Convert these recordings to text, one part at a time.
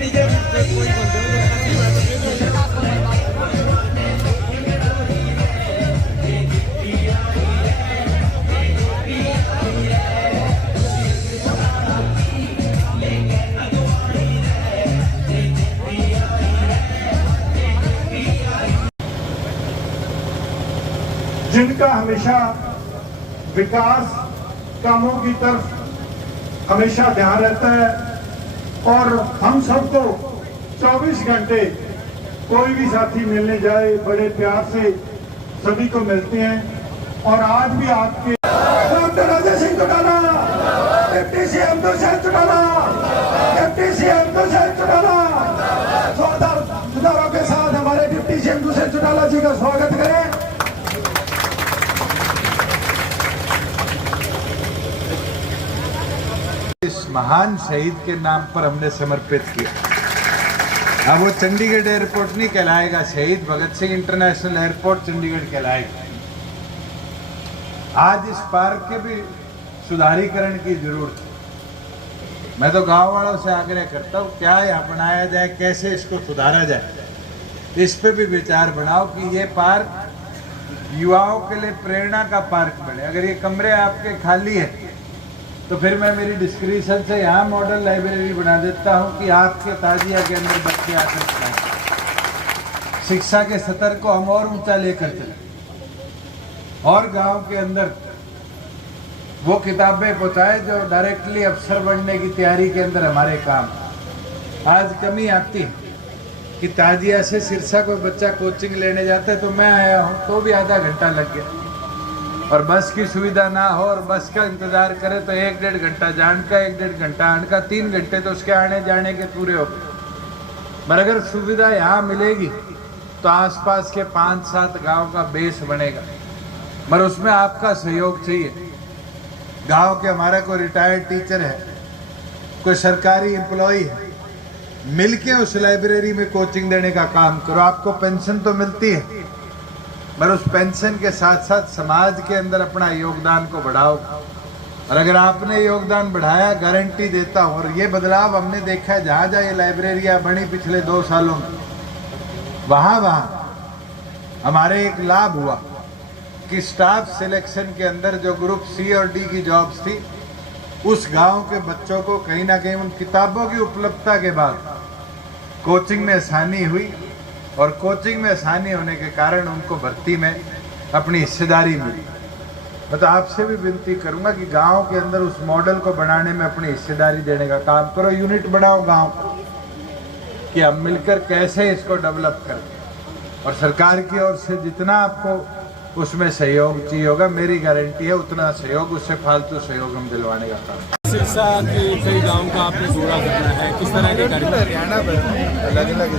जिनका हमेशा विकास कामों की तरफ हमेशा ध्यान रहता है और हम सबको 24 घंटे कोई भी साथी मिलने जाए बड़े प्यार से सभी को मिलते हैं। और आज भी आपके doctor Ajay Singh Chautala, deputy CM Dushyant Chautala, deputy CM Dushyant Chautala, जोरदार के साथ हमारे डिप्टी सीएम दुष्यंत चौटाला जी का स्वागत करें। इस महान शहीद के नाम पर हमने समर्पित किया। अब वो चंडीगढ़ एयरपोर्ट नहीं कहलाएगा, शहीद भगत सिंह इंटरनेशनल एयरपोर्ट चंडीगढ़ कहलाएगा। आज इस पार्क के भी सुधारीकरण की जरूरत है। मैं तो गांव वालों से आग्रह करता हूँ, क्या यहाँ बनाया जाए, कैसे इसको सुधारा जाए, इस पे भी विचार बनाओ कि ये पार्क युवाओं के लिए प्रेरणा का पार्क बने। अगर ये कमरे आपके खाली है तो फिर मैं मेरी डिस्क्रिप्शन से यहाँ मॉडल लाइब्रेरी बना देता हूँ कि आपके ताजिया के अंदर बच्चे आकर पढ़ाएं। शिक्षा के स्तर को हम और ऊंचा लेकर चलें और गांव के अंदर वो किताबें पहुँचाए जो डायरेक्टली अफसर बनने की तैयारी के अंदर हमारे काम। आज कमी आती है कि ताजिया से सिरसा कोई बच्चा कोचिंग लेने जाता है तो मैं आया हूँ तो भी आधा घंटा लग गया, और बस की सुविधा ना हो और बस का इंतजार करे तो 1-1.5 घंटा जान का, 1-1.5 घंटा आने का, 3 घंटे तो उसके आने जाने के पूरे हो। पर अगर सुविधा यहाँ मिलेगी तो आसपास के 5-7 गांव का बेस बनेगा, मगर उसमें आपका सहयोग चाहिए। गांव के हमारा कोई रिटायर्ड टीचर है, कोई सरकारी एम्प्लॉय है, मिलके उस लाइब्रेरी में कोचिंग देने का काम करो। आपको पेंशन तो मिलती है, पर उस पेंशन के साथ साथ समाज के अंदर अपना योगदान को बढ़ाओ। और अगर आपने योगदान बढ़ाया, गारंटी देता हूँ, और ये बदलाव हमने देखा है जहाँ जहाँ ये लाइब्रेरियाँ बनी पिछले 2 सालों में, वहाँ हमारे एक लाभ हुआ कि स्टाफ सिलेक्शन के अंदर जो ग्रुप सी और डी की जॉब्स थी, उस गांव के बच्चों को कहीं ना कहीं उन किताबों की उपलब्धता के बाद कोचिंग में आसानी हुई, और कोचिंग में आसानी होने के कारण उनको भर्ती में अपनी हिस्सेदारी मिली। मैं तो आपसे भी विनती करूंगा कि गांव के अंदर उस मॉडल को बनाने में अपनी हिस्सेदारी देने का काम करो। यूनिट बनाओ गांव कि हम मिलकर कैसे इसको डेवलप करें, और सरकार की ओर से जितना आपको उसमें सहयोग चाहिए होगा, मेरी गारंटी है उतना सहयोग, उससे फालतू सहयोग हम दिलवाने का काम। सिरसा के कई गांव का आपने दौरा करना है, किस तरह के कार्यक्रम? हरियाणा में अलग अलग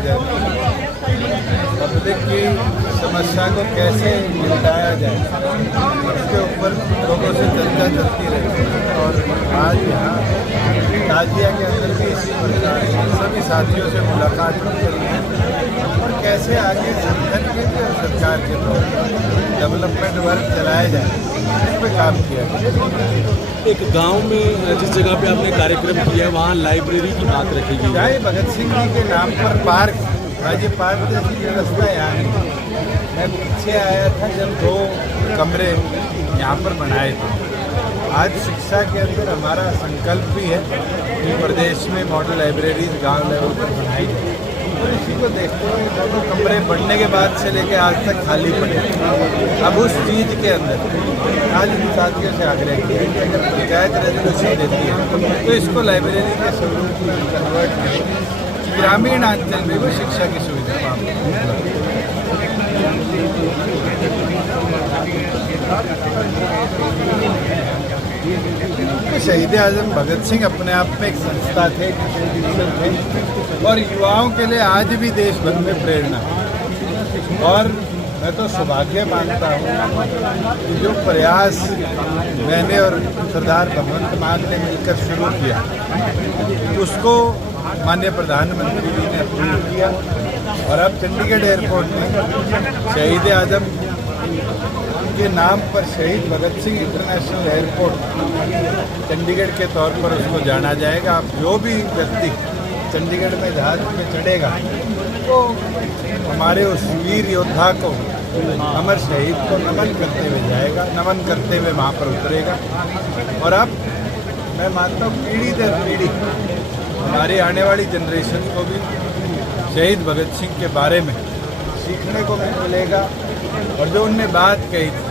पब्लिक की समस्या को कैसे निपटाया जाए, इसके ऊपर लोगों से चर्चा चलती रहती है। और आज यहाँ ताजिया के अंदर भी इसी प्रकार सभी साथियों से मुलाकात करी है, और कैसे आगे संगठन के और सरकार के द्वारा डेवलपमेंट वर्क चलाया जाए, इस पर काम किया जाए। एक गांव में जिस जगह पे आपने कार्यक्रम किया है वहाँ लाइब्रेरी की बात रखी गई है। भगत सिंह जी के नाम पर पार्क, आज ये पार्क जैसी व्यवस्था यहाँ नहीं। मैं पीछे आया था जब 2 कमरे यहाँ पर बनाए थे। आज शिक्षा के अंदर हमारा संकल्प भी है कि प्रदेश में मॉडल लाइब्रेरीज गांव लेवल पर बनाई, तो इसी को देखते हुए 2 कमरे बनने के बाद से लेकर आज तक खाली पड़े। अब उस चीज़ के अंदर आज इन साथियों से आग्रह किया कि अगर पंचायत रेजोल्यूशन देती है तो इसको लाइब्रेरी के स्वरूप में कन्वर्ट करें, ग्रामीण अंचल में भी शिक्षा की सुविधा। शहीद आजम भगत सिंह अपने आप में एक संस्था थे, एक इंस्टीट्यूशन थे, और युवाओं के लिए आज भी देश भर में प्रेरणा है। और मैं तो सौभाग्य मानता हूँ कि जो प्रयास मैंने और सरदार भगवंत मान ने मिलकर शुरू किया, उसको माननीय प्रधानमंत्री जी ने अप्रूव किया, और अब चंडीगढ़ एयरपोर्ट में शहीद आजम के नाम पर शहीद भगत सिंह इंटरनेशनल एयरपोर्ट चंडीगढ़ के तौर पर उसको जाना जाएगा। अब जो भी व्यक्ति चंडीगढ़ में जहाज पे चढ़ेगा तो हमारे उस वीर योद्धा को, अमर शहीद को नमन करते हुए जाएगा, नमन करते हुए वहाँ पर उतरेगा। और अब मैं मानता हूँ पीढ़ी दर पीढ़ी हमारी आने वाली जनरेशन को भी शहीद भगत सिंह के बारे में सीखने को मिलेगा। और जो उनने बात कही थी,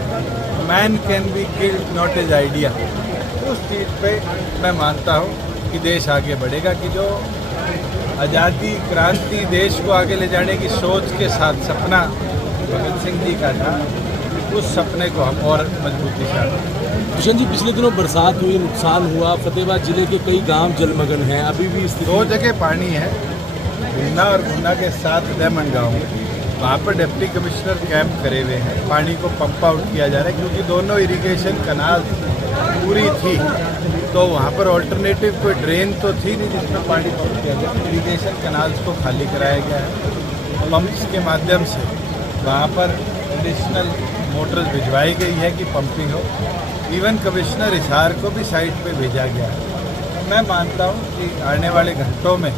man can be killed not as idea, उस चीज़ पे मैं मानता हूँ कि देश आगे बढ़ेगा। कि जो आज़ादी क्रांति देश को आगे ले जाने की सोच के साथ सपना भगत सिंह जी का था, उस सपने को हम और मजबूती से किशन जी, पिछले दिनों बरसात हुई, नुकसान हुआ, फतेहाबाद जिले के कई गांव जलमग्न हैं, अभी भी स्थिति 2 जगह पानी है, गुना और गुना के साथ लेमन गाँव में। वहाँ पर डिप्टी कमिश्नर कैंप करे हुए हैं, पानी को पंप आउट किया जा रहा है क्योंकि दोनों इरिगेशन कनाल पूरी थी, तो वहाँ पर ऑल्टरनेटिव कोई ड्रेन तो थी नहीं जिसमें पानी पंप किया गया। इरिगेशन कनाल्स को खाली कराया गया है, पंप्स के माध्यम से वहाँ पर एडिशनल मोटर्स भिजवाई गई है कि पंपिंग हो। इवन कमिश्नर हिसार को भी साइट पे भेजा गया है। मैं मानता हूँ कि आने वाले घंटों में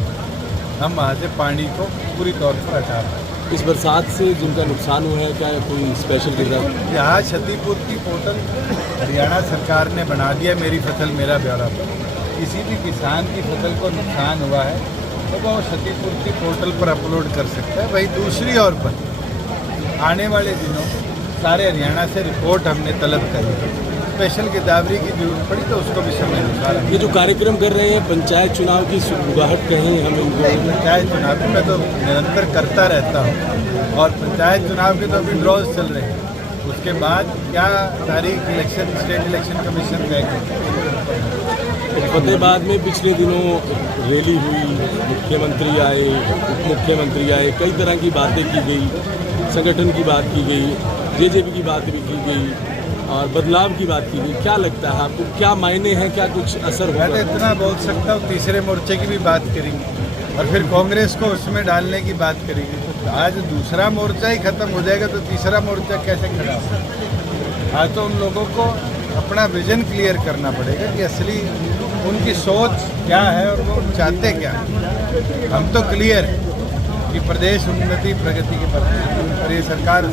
हम वहाँ से पानी को पूरी तौर पर हटा पाएँ। इस बरसात से जिनका नुकसान हुआ है, क्या कोई स्पेशल किताब? यहाँ क्षतिपूर्ति पोर्टल हरियाणा सरकार ने बना दिया, मेरी फसल मेरा ब्यौरा पर। किसी भी किसान की फसल को नुकसान हुआ है तो वो क्षतिपूर्ति पोर्टल पर अपलोड कर सकता है। वही दूसरी ओर पर आने वाले दिनों सारे हरियाणा से रिपोर्ट हमने तलब करी है। स्पेशल गिरदावरी की जरूरत पड़ी तो उसको भी समय अनुसार ये जो कार्यक्रम कर रहे हैं पंचायत चुनाव की सुगबुगाहट कहें हम इनको? पंचायत चुनाव में मैं तो निरंतर करता रहता हूँ और पंचायत चुनाव के तो अभी ड्रॉज चल रहे हैं। उसके बाद क्या तारीख इलेक्शन स्टेट इलेक्शन कमीशन तय करेगा। फतेहाबाद में पिछले दिनों रैली हुई, मुख्यमंत्री आए, उप मुख्यमंत्री आए, कई तरह की बातें की गई, संगठन की बात की गई, जेजेपी की बात भी की गई और बदलाव की बात की गई। क्या लगता है आपको, क्या मायने हैं, क्या कुछ असर होगा? मैं तो इतना बोल सकता हूँ, तीसरे मोर्चे की भी बात करेंगे और फिर कांग्रेस को उसमें डालने की बात करेंगे। तो आज दूसरा मोर्चा ही खत्म हो जाएगा तो तीसरा मोर्चा कैसे खड़ा होगा? आज तो उन लोगों को अपना विजन क्लियर करना पड़ेगा कि असली उनकी सोच क्या है और वो चाहते क्या है। हम तो क्लियर है कि प्रदेश उन्नति प्रगति के पथ पर ये सरकार